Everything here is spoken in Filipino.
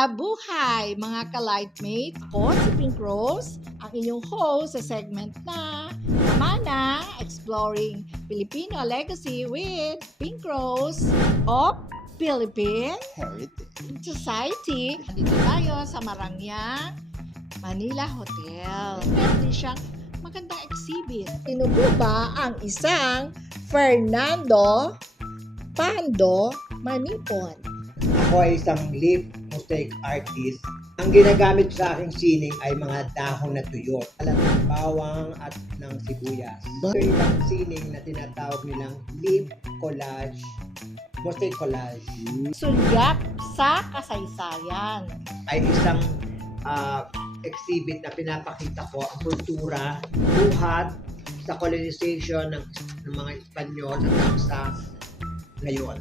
Mabuhay mga ka-lightmate! Ako si Pink Rose, ang inyong host sa segment na Mana Exploring Filipino Legacy with Pink Rose of Philippine Heritage Society. Dito tayo sa Maranyang Manila Hotel. Meron din siyang magandang exhibit. Sino po ba ang isang Fernando Pando Manipon? Ako ay isang leaf mosaic artist. Ang ginagamit sa aking sining ay mga dahon na tuyo, alat ng bawang at ng sibuyas. Ito yung ibang sining na tinatawag nilang leaf collage, mosaic collage. Sulyap sa kasaysayan. Ay isang exhibit na pinapakita ko ang kultura, buhat sa colonization ng mga Espanyol hanggang sa ngayon.